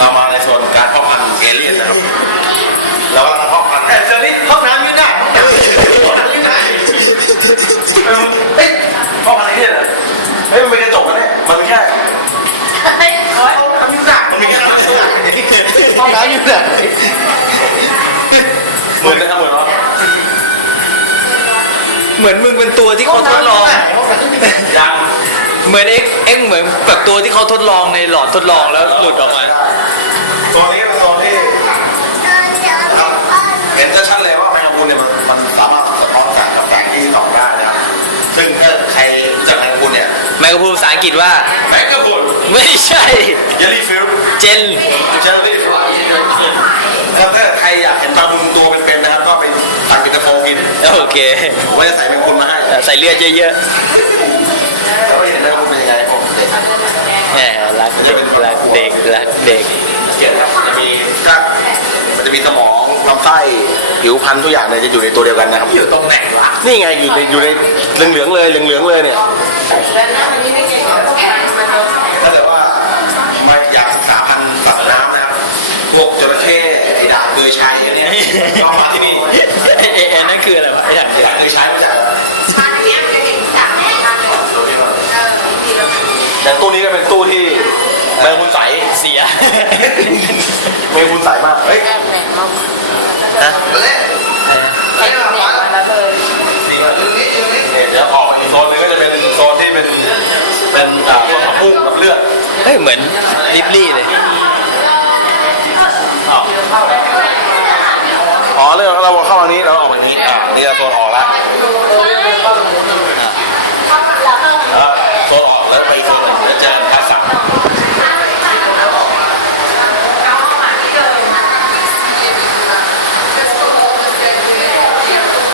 ต่อมาในส่วนการพ่อพันเอเลียนนะครับเรากำลังพ่อพันแต่เจอนี่ห้องนยืดได้ห้องน้ำยืนได้เออเฮ้ยพ่อพันธุ์เอเลี่ยนเหรเฮ้ยมันเป็นกระจกนะเนี่ยมันแค่ห้องน้ำยืดได้มันมีแค่ห้องน้ำยืดไหนได้เหมือนนะครับเหมือนเนาะเหมือนมึงเป็นตัวที่เขาทดลองเหมือนเอ็กเอ็กเหมือนแบบตัวที่เขาทดลองในหลอดทดลองแล้วหลุดออกมา โซนนี้เป็นโซนที่ครับเห็นชัดๆเลยว่าแมงกะพรุนเนี่ยมันมันสามารถสะท้อนแสงกับแสงที่ส่องได้นะครับซึ่งถ้าใครรู้จักแมงกะพรุนเนี่ยแมงกะพรุนภาษาอังกฤษว่า แมงกะพรุนไม่ใช่ เยลลี่ฟิลเจนเจลลี่ฟิลแล้วถ้าใครอยากเห็นแมงกะพรุนตัวเป็นๆนะครับก็ไปตักเป็นตะโฟกินโอเคผมว่าจะใส่แมงกะพรุนมาให้ ใส่เลือดเยอะแล้วเห็นแมงกะพรุน แหมรักเด็กรักเด็กรักเด็กเกียรติครับจะมีถ้ามันจะมีสมองลำไส้ผิวพรรณทุกอย่างเนี่ยจะอยู่ในตัวเดียวกันนะครับอยู่ตรงไหนวะนี่ไงอยู่ในอยู่ในเหลืองๆเลยเหลืองๆเลยเนี่ยถ้าเกิดว่าไม่อยากศึกษาพันธุ์สัตว์น้ำนะครับพวกจระเข้ไอ้ดาบเกยชัยอันเนี่ยก็มาที่นี่เอ้เอ้เอ้นั่นคืออะไรวะไอ้อย่างไอ้ดาบเกยชัยมาจาก ต่ตู้นี้ก็เป็นตู้ที่แมงมุนใสเสียแมงมุนใสมากเฮ้ยนะนี่มากเนี่ยเดี๋ยวออกอีกโซนหนึงก็จะเป็นโซนที่เป็นเป็นอ่าโซนผักบุ้งกับเลือดเฮ้ยเหมือนลิปลี่เลยอ๋อเรื่องเราเข้าทางนี้เราออกทางนี้อ่านี่จะโซนออกแล้วอ่าโซนออก 好，那没错，那。